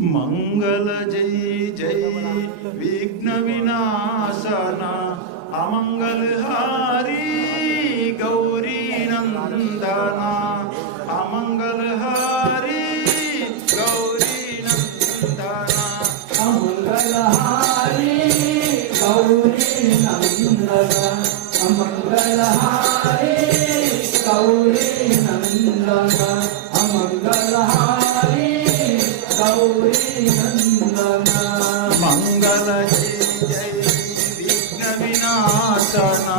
मंगल जय जय विघ्न विनाशना अमंगल हारी गौरी नंदना अमंगल हारी गौरी नंदना अमंगल हारी गौरी नंदना अमंगल हारी गौरी नंदना अमंगल हारी गौरी नंदना मंगल जय जय विघ्न विनाशना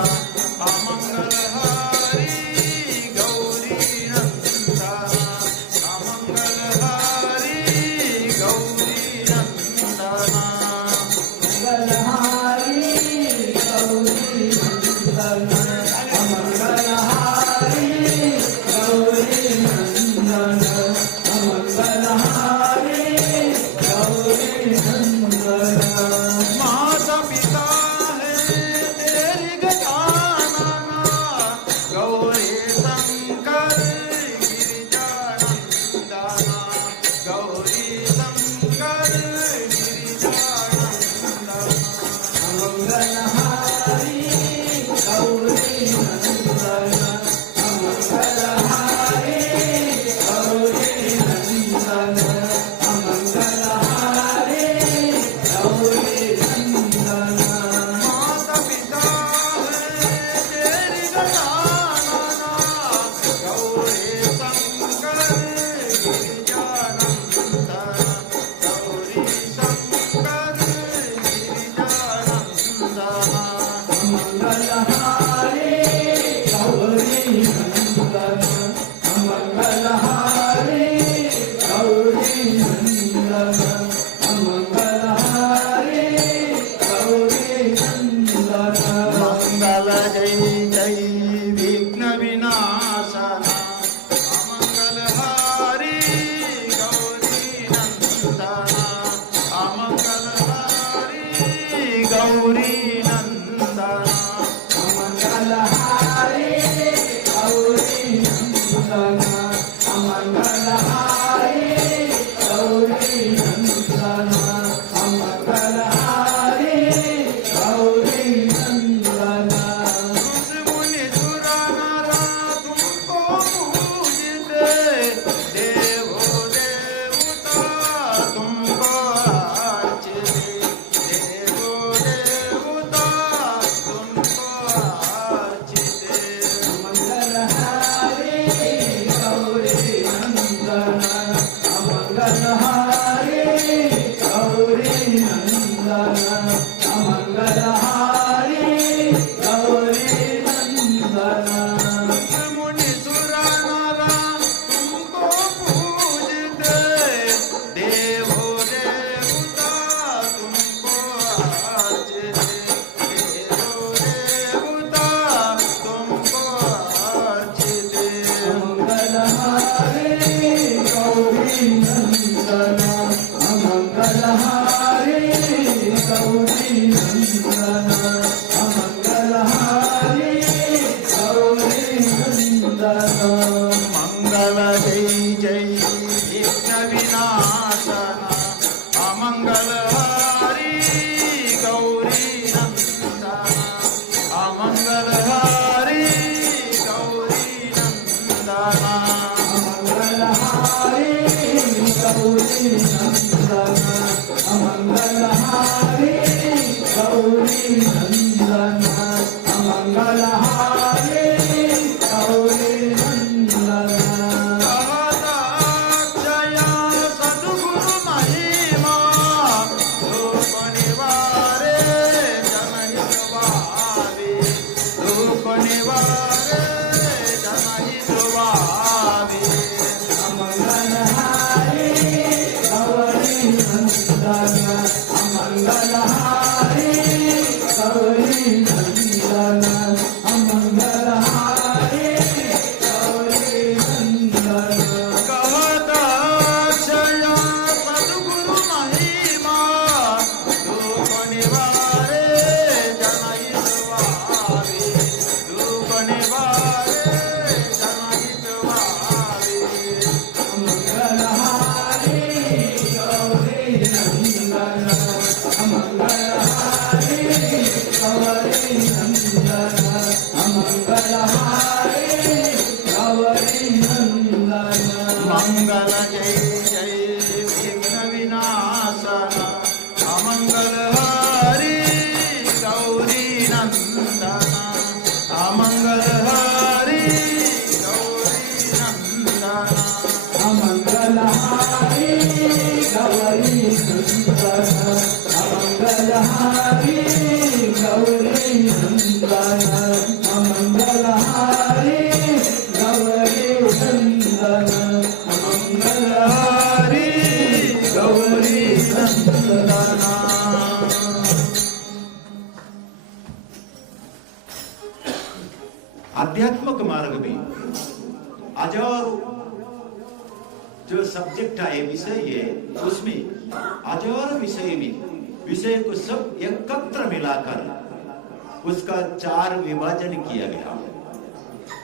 अमंगल हारी गौरी नंदना अमंगल हारी गौरी नंदना मंगल हारी गौरी नंदना अमंगल हारी गौरी नंदना अमंगल हारी गौरी नंदना माता पिता है तेरी गजानना गौरी शंकर गिरिजानंदना गौरी शंकर गिरिजानंदना अमंगल हारी गौरी नंदना अमंगल हारी गौरी नंदना अमंगल हारी गौरी नंदना माता पिता है तेरी गजानना गौरी शंकर गिरिजानंदना गौरी शंकर गिरिजानंदना अमंगल हारी गौरी नंदना अमंगल हारी गौरी नंदना अमंगल हारी गौरी नंदना मंगल जय जय विघ्न विनाशना अमंगल हारी गौरी नंदना अमंगल हारी गौरी नंदना अमंगल हारी गौरी नंदना अमंगल हारी गौरी नंदना अमंगल हारी गौरी नंदना मुनि सुरा नरा तुमको पूजते देवो देवता तुमको अर्चते देवो देवता तुमको अर्चते अमंगल हारी गौरी नंदना अमंगल हारी गौरी नंदना अमंगल हारी गौरी नंदना मुनि सुरा नरा तुमको पूजते देवो देवता तुमको अर्चते देवो देवता तुमको अर्चते अमंगल हारी गौरी नंदना अमंगल हारी गौरी नंदना अमंगल हारी गौरी नंदना मंगल जय जय विघ्न विनाशना अमंगल हारी गौरी नंदना अमंगल हारी गौरी नंदना अमंगल हारी गौरी नंदना अमंगल हारी गौरी नंदना अमंगल हारी गौरी नंदना अक्षया सद्गुरु महिमा लोक निवारे जनहित भावे लोक निवारे जनहित भावे अमंगल हारी गौरी नंदना हजार जो सब्जेक्ट है विषय है, उसमें हजार विषय में विषय को सब एकत्र मिलाकर उसका 4 विभाजन किया गया।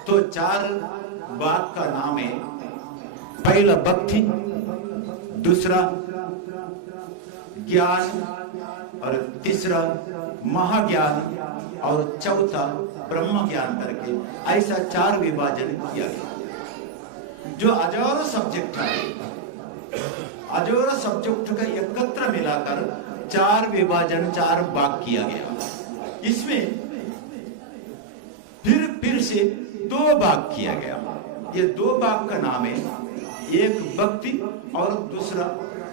तो 4 भाग का नाम है, पहला भक्ति, दूसरा ज्ञान, और तीसरा महाज्ञान, और चौथा ब्रह्म ज्ञान करके ऐसा 4 विभाजन किया गया। जो हजारों सब्जेक्ट है, हजारों सब्जेक्ट का एकत्र मिलाकर 4 विभाजन 4 भाग किया गया। इसमें फिर से 2 भाग किया गया। ये 2 भाग का नाम है, एक भक्ति और दूसरा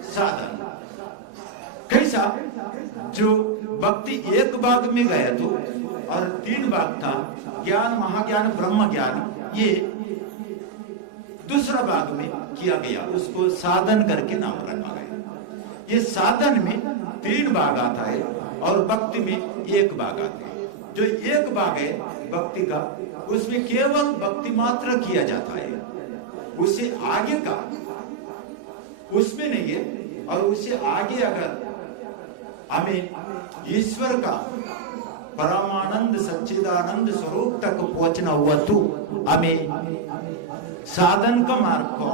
साधन। कैसा? जो भक्ति एक भाग में गया तो, और 3 भाग था, ज्ञान, महाज्ञान, ब्रह्म ज्ञान, ये दूसरा भाग में किया गया। उसको साधन करके नाम रखा गया। ये साधन में 3 भाग आता है और भक्ति में 1 भाग आता है। जो 1 भाग है भक्ति का, उसमें केवल भक्ति मात्र किया जाता है, उससे आगे का उसमें नहीं है। और उससे आगे अगर हमें ईश्वर का परमानंद सच्चिदानंद स्वरूप तक पहुंचना हुआ तो हमें साधन का मार्ग को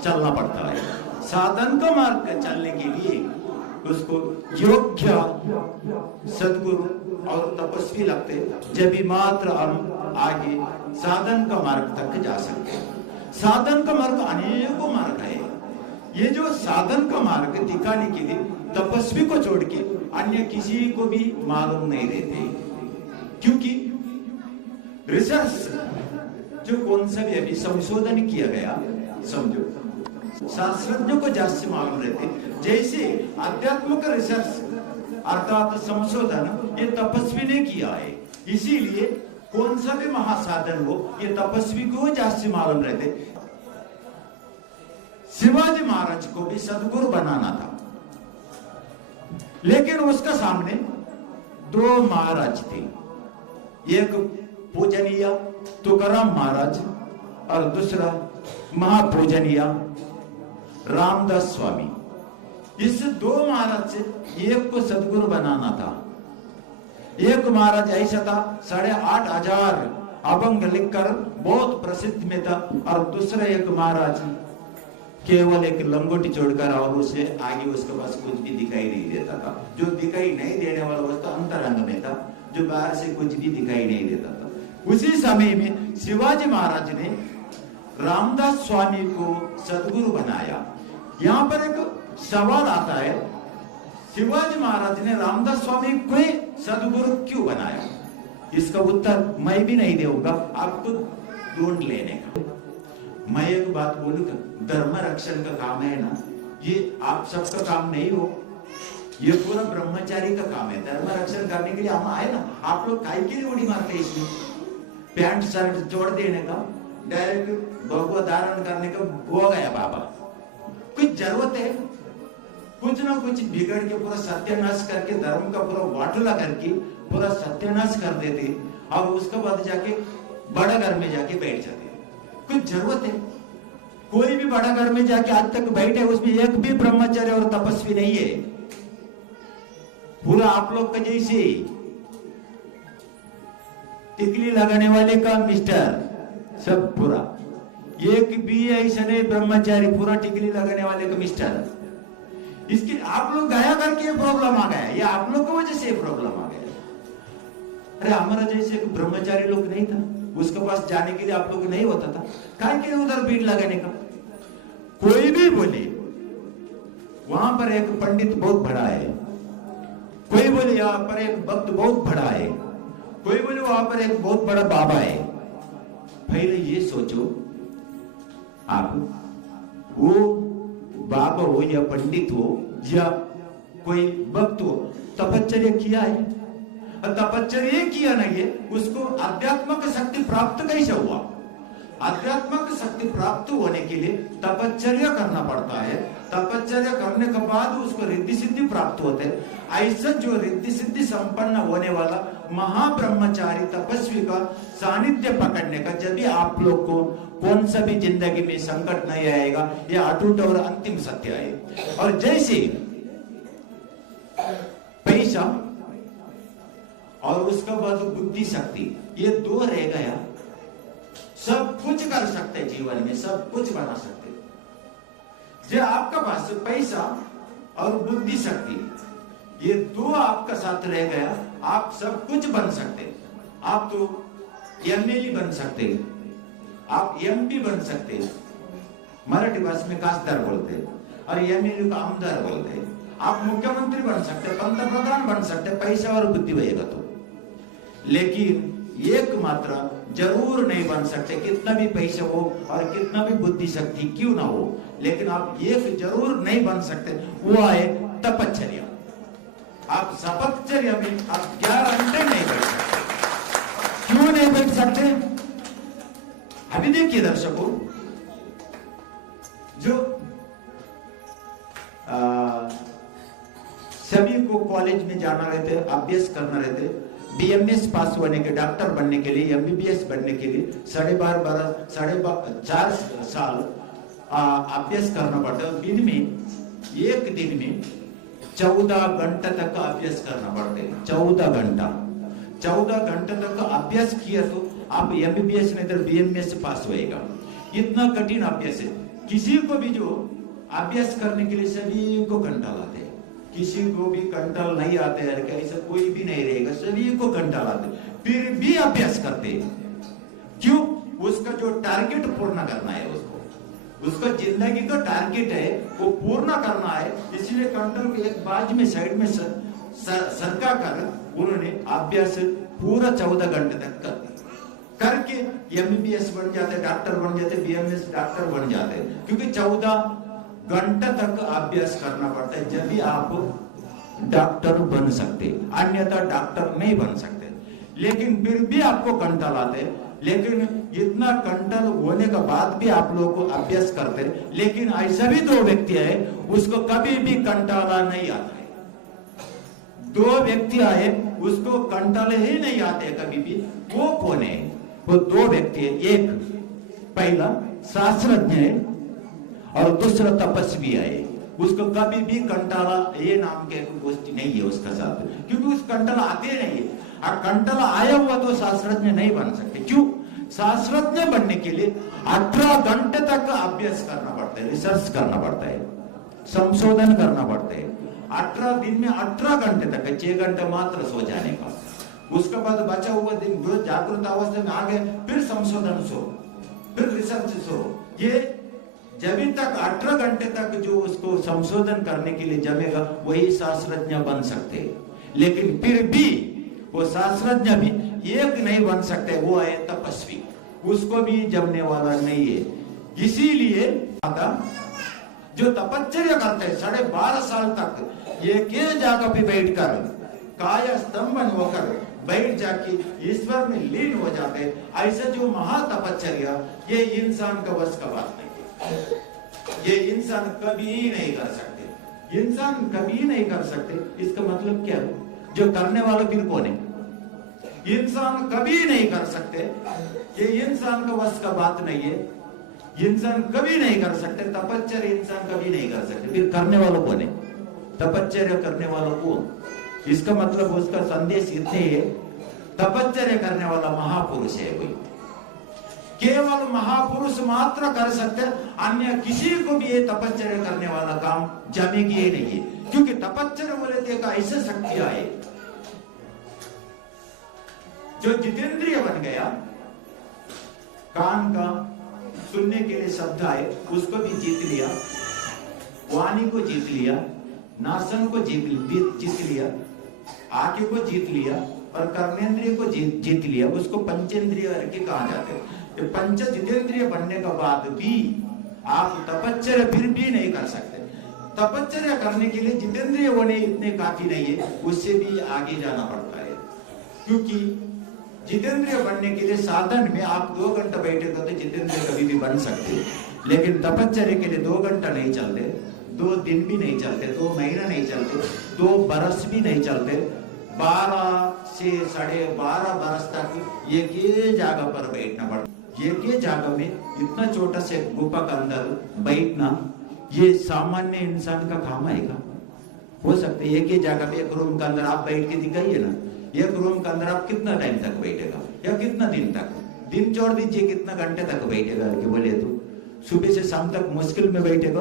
चलना पड़ता है। साधन का मार्ग पर चलने के लिए उसको योग्य सद्गुरु और तपस्वी लगते, जब भी मात्र हम आगे साधन का मार्ग तक जा सकते हैं। साधन का मार्ग अनेकों मार्ग है। ये जो साधन का मार्ग दिखाने के लिए तपस्वी को छोड़ के अन्य किसी को भी मालूम नहीं रहते, क्योंकि रिसर्च जो कौन सा भी अभी संशोधन किया गया, समझो शास्त्रज्ञों को जास्त मालूम रहते, जैसे आध्यात्मिक रिसर्च अर्थात संशोधन ये तपस्वी ने किया है। इसीलिए कौन सा भी महासाधन हो ये तपस्वी को जास्त मालूम रहते। शिवाजी महाराज को भी सदगुरु बनाना था, लेकिन उसका सामने 2 महाराज थे, एक पूजनीय तुकाराम महाराज और दूसरा महापूजनीय रामदास स्वामी। इस 2 महाराज से एक को सदगुरु बनाना था। एक महाराज ऐसा था 8,500 अभंग लिखकर बहुत प्रसिद्ध में था, और दूसरा एक महाराज केवल एक लंगोटी छोड़कर और उसे आगे उसके पास कुछ भी दिखाई नहीं देता था। जो दिखाई नहीं देने वाला वस्तु अंतरंग में था, जो बाहर से कुछ भी दिखाई नहीं देता था। उसी समय में शिवाजी महाराज ने रामदास स्वामी को सदगुरु बनाया। यहाँ पर एक सवाल आता है, शिवाजी महाराज ने रामदास स्वामी को सदगुरु क्यों बनाया? इसका उत्तर मैं भी नहीं दूंगा, आपको ढूंढ लेने का। मैं एक बात बोलूंगा, धर्म रक्षण का काम है ना, ये आप सबका काम नहीं हो, ये पूरा ब्रह्मचारी का काम है। धर्म रक्षण करने के लिए हम आए ना। आप लोग काय के लिए उड़ी मारते हैं इसमें? पैंट शर्ट जोड़ देने का, डायरेक्ट भगवत धारण करने का हो गया बाबा। कुछ जरूरत है? कुछ ना कुछ बिगड़ के पूरा सत्यानाश करके, धर्म का पूरा वाटला करके पूरा सत्यानाश कर देते, और उसके बाद जाके बड़ा घर में जाके बैठ जाते। कुछ जरूरत है? कोई भी बड़ा घर में जाके आज तक बैठे, उसमें एक भी ब्रह्मचर्य और तपस्वी नहीं है। पूरा आप लोग का जैसे टिकली लगाने वाले का मिस्टर सब पूरा, एक भी ऐसा नहीं ब्रह्मचारी पूरा टिकली लगाने वाले का मिस्टर। इसके आप लोग गया करके प्रॉब्लम आ गया, या आप लोग की वजह से प्रॉब्लम आ गया। अरे हमारा जैसे ब्रह्मचारी लोग नहीं था, उसके पास जाने के लिए आप लोग नहीं होता था, काय के उधर भीड़ लगाने का? कोई भी बोले वहां पर एक पंडित बहुत बड़ा है, कोई बोले यहाँ पर एक भक्त बहुत बड़ा है, कोई बोले वहां पर एक बहुत बड़ा बाबा है। पहले ये सोचो, आप वो बाबा हो या पंडित हो या कोई भक्त हो, तपश्चर्या किया है? तपश्चर्या किया नहीं है, उसको आध्यात्मिक शक्ति प्राप्त कैसे हुआ? आध्यात्मिक शक्ति प्राप्त होने के लिए तपश्चर्या करना पड़ता है। तपश्चर्या करने के बाद उसको रिद्धि सिद्धि प्राप्त होते हैं। ऐसा जो रिद्धि सिद्धि संपन्न होने वाला महाब्रह्मचारी तपस्वी का सानिध्य पकड़ने का, जब भी आप लोग को कौन सा भी जिंदगी में संकट नहीं आएगा, यह अटूट और अंतिम सत्य है। और जैसे पैसा और उसका बाद बुद्धि शक्ति, ये दो रह गया, सब कुछ कर सकते जीवन में, सब कुछ बना सकते। जो आपका पास पैसा और बुद्धि शक्ति, ये दो आपका साथ रह गया, आप सब कुछ बन सकते। आप तो एमएलए बन सकते, आप एमपी बन सकते, मराठी भाषा में खासदार बोलते हैं, और एमएलए को आमदार बोलते हैं। आप मुख्यमंत्री बन सकते, पंतप्रधान बन सकते, पैसा और बुद्धि रहेगा तो। लेकिन एक मात्रा जरूर नहीं बन सकते, कितना भी पैसा हो और कितना भी बुद्धि शक्ति क्यों ना हो, लेकिन आप एक जरूर नहीं बन सकते, वो है तपश्चर्या। आप तपश्चर्या में आप 11 घंटे नहीं बैठ सकते। क्यों नहीं बैठ सकते? अभी देखिए दर्शकों, जो सभी को कॉलेज में जाना रहते, अभ्यास करना रहते, बीएमएस पास होने के, डॉक्टर बनने के लिए, एमबीबीएस बनने के लिए 4.5 साल अभ्यास करना पड़ता है। दिन में, एक दिन में 14 घंटे तक अभ्यास करना पड़ता है। 14 घंटे तक अभ्यास किया तो आप एमबीबीएस नहीं तो बीएमएस पास होएगा। इतना कठिन अभ्यास है। किसी को भी जो अभ्यास करने के लिए सभी को घंटा लाते हैं, किसी को भी कंटाल नहीं आते है, ऐसा कोई भी नहीं रहेगा, सभी को कंटाल आते, फिर भी अभ्यास करते हैं। क्यों? उसका जो टारगेट पूर्ण करना है, उसका जिंदगी का टारगेट है वो पूर्ण करना है, इसलिए कंटाल को एक बाजू में साइड में सरका कर उन्होंने अभ्यास पूरा 14 घंटे तक करके एमबीबीएस बन जाते, डॉक्टर बन जाते, बीएमएस डॉक्टर बन जाते, क्योंकि 14 घंटा तक अभ्यास करना पड़ता है, जब भी आप डॉक्टर बन सकते, अन्यथा डॉक्टर नहीं बन सकते। लेकिन फिर भी आपको कंटाल आते, लेकिन इतना कंटाल होने के बाद भी आप लोगों को अभ्यास करते। लेकिन ऐसा भी 2 व्यक्ति है, उसको कभी भी कंटाला नहीं आता है। 2 व्यक्ति आए, उसको कंटाले ही नहीं आते कभी भी। वो कौन है? वो 2 व्यक्ति है। एक पहला शास्त्रज्ञ है और दूसरा तपस्वी है। उसको कभी भी कंटाला ये नाम के गोष्ठी नहीं है उसका साथ, क्योंकि उस कंटाला आते नहीं है। और कंटाला आया हुआ तो शास्त्रज्ञ नहीं बन सकते। क्यों? शास्त्रज्ञ बनने के लिए 18 घंटे तक अभ्यास करना पड़ता है, रिसर्च करना पड़ता है, संशोधन करना पड़ता है। 18 दिन में 18 घंटे तक, 6 घंटे मात्र सो जाने का। उसके बाद बचा हुआ दिन जो जागृत अवस्था में आ गए, फिर संशोधन सो, फिर रिसर्च सो। ये जब तक 18 घंटे तक जो उसको संशोधन करने के लिए जमेगा, वही शास्त्रज्ञ बन सकते हैं। लेकिन फिर भी वो शास्त्रज्ञ भी एक नहीं बन सकते, वो है तपस्वी, उसको भी जमने वाला नहीं है। इसीलिए जो तपश्चर्या करते हैं 12.5 साल तक एक जगह पे बैठकर काया स्तंभन होकर बैठ जाके ईश्वर में लीन हो जाते, ऐसा जो महातपश्चर्या, ये इंसान का बस का बात नहीं। ये इंसान कभी नहीं कर सकते, इंसान कभी नहीं कर सकते। इसका मतलब क्या है? जो करने वाला फिर कौन है? इंसान कभी नहीं कर सकते, ये इंसान का बस का बात नहीं है। इंसान कभी नहीं कर सकते, तपश्चर्या इंसान कभी नहीं कर सकते। फिर करने वाला कौन है? तपश्चर्या करने वाला कौन? इसका मतलब उसका संदेश इतने है, तपश्चर्या करने वाला महापुरुष है कोई। केवल महापुरुष मात्र कर सकते, अन्य किसी को भी ये तपश्चर्या करने वाला काम जमेगी ही नहीं है। क्योंकि तपश्चर्या बोले तो एक ऐसे शक्तियां है जो जितेंद्रिय बन गया, कान का सुनने के लिए शब्द आए उसको भी जीत लिया, वाणी को जीत लिया, नासन को जीत लिया, आंखें को जीत लिया और कर्मेंद्रिय को जीत लिया। उसको पंचेंद्रिय के कहा जाते हैं। पंच जितेंद्रिय बनने के बाद भी आप तपश्चर्या फिर भी नहीं कर सकते। तपश्चर्या करने के लिए जितेंद्रिय होने इतने काफी नहीं है, उससे भी आगे जाना पड़ता है। क्योंकि जितेंद्रिय बनने के लिए साधन में आप 2 घंटा बैठेगा तो जितेंद्रिय कभी भी बन सकते हैं, लेकिन तपश्चर्या के लिए 2 घंटा नहीं चलते, 2 दिन भी नहीं चलते, 2 महीना नहीं चलते, 2 बरस भी नहीं चलते, 12 से 12.5 बरस तक एक ही जगह पर बैठना पड़ता। एक ही जगह में इतना छोटा से गुफा के अंदर बैठना ये सामान्य इंसान का काम आएगा? हो सकता है एक ही जगह में एक रूम के अंदर आप बैठ के दिखाइए ना, एक रूम के अंदर आप कितना टाइम तक बैठेगा या कितना दिन तक, दिन छोड़ दीजिए कितना घंटे तक बैठेगा कि बोले तो सुबह से शाम तक मुश्किल में बैठेगा,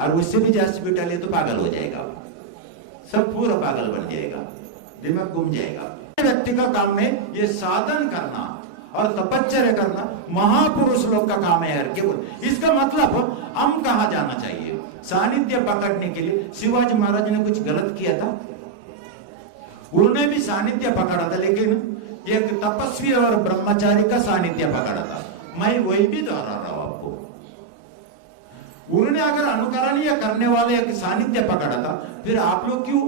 और उससे भी ज्यादा बैठा ले तो पागल हो जाएगा, सब पूरा पागल बन जाएगा, दिमाग घूम जाएगा। व्यक्ति का काम में ये साधन करना और तपश्चर्या करना महापुरुष लोग का काम है यार। केवल इसका मतलब हम कहा जाना चाहिए सानिध्य पकड़ने के लिए। शिवाजी महाराज ने कुछ गलत किया था? उन्होंने भी सानिध्य पकड़ा था, लेकिन एक तपस्वी और ब्रह्मचारी का सानिध्य पकड़ा था। मैं वही भी दोहरा रहा हूं आपको। उन्होंने अगर अनुकरण या करने वाले एक सानिध्य पकड़ा था, फिर आप लोग क्यों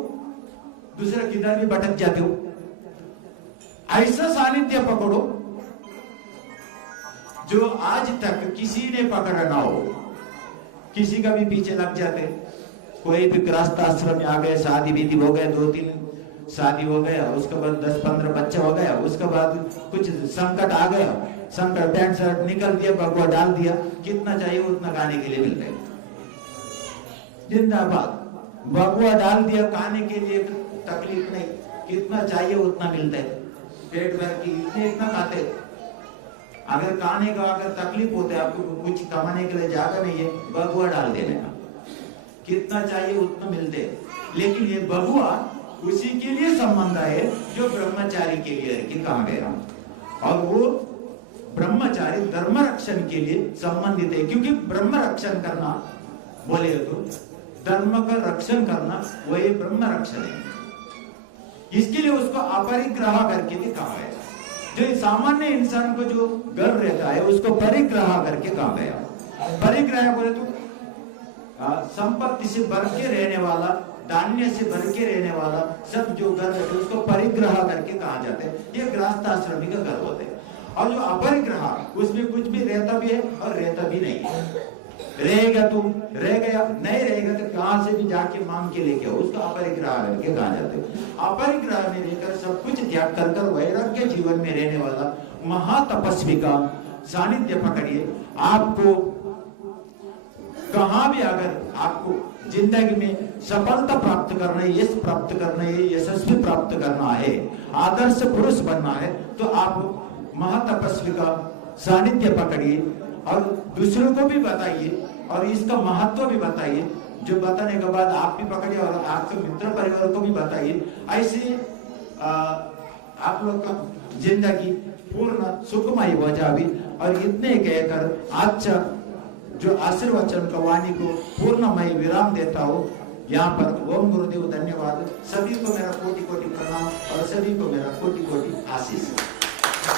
दूसरे किधर भी भटक जाते हो? ऐसा सानिध्य पकड़ो जो आज तक किसी ने पकड़ा ना हो। किसी का भी पीछे लग जाते, कोई भी गृहस्थ आश्रम में आ गए, शादी विधि हो गए, 2-3 शादी हो गया, उसके बाद 10-15 बच्चा हो गया, उसके बाद कुछ संकट आ गया, संकट पैंट शर्ट निकल दिया, भगवा डाल दिया, कितना चाहिए उतना खाने के लिए मिलता है। जिंदाबाद, भगवा डाल दिया, खाने के लिए तकलीफ नहीं, कितना चाहिए उतना मिलता है, पेट भर की इतना खाते। अगर खाने का अगर तकलीफ होता है, आपको कुछ कमाने के लिए ज्यादा नहीं है, भगवा डाल देने का, कितना चाहिए उतना मिलते। लेकिन ये भगवा उसी के लिए संबंध है जो ब्रह्मचारी के लिए कि कहा गया, और वो ब्रह्मचारी धर्म रक्षण के लिए संबंधित है। क्योंकि ब्रह्म रक्षण करना बोले तो धर्म का रक्षण करना वही ब्रह्म रक्षण है। इसके लिए उसको अपरिग्रह करके भी कहा गया। जो सामान्य इंसान को जो घर रहता है उसको परिग्रह करके कहा गया। परिग्रह बोले तो संपत्ति से भर के रहने वाला, धान्य से भर के रहने वाला सब जो घर रहते उसको परिग्रह करके कहा जाता है। ये गृहस्थ आश्रमी का घर होते हैं। और जो अपरिग्रह उसमें कुछ भी रहता भी है और रहता भी नहीं है। रहेगा तो रह गया, नहीं रहेगा तो कहां से भी जाके मांग के लेके आओ, उसको अपरिग्रह करके कहा जाता है। अपरिग्रह में रहकर सब कुछ त्याग कर कर वैराग्य जीवन में रहने वाला महातपस्वी का सानिध्य पकड़िए। आपको कहां भी अगर आपको जिंदगी में सफलता प्राप्त करना है, यश प्राप्त करना है, यशस्वी प्राप्त करना है, आदर्श पुरुष बनना है, तो आप महातपस्वी का सानिध्य पकड़िए और दूसरों को भी बताइए और इसका महत्व भी बताइए। जो बताने के बाद आप भी पकड़िए और आपके मित्र परिवार को भी बताइए। ऐसे आप लोग का जिंदगी पूर्ण सुखमय हो जाए। और इतने कहकर आज जो आशीर्वचन का वाणी को पूर्ण मैं विराम देता हूँ। यहाँ पर ओम गुरुदेव धन्यवाद। सभी को मेरा कोटि कोटि प्रणाम और सभी को मेरा कोटि कोटि आशीष।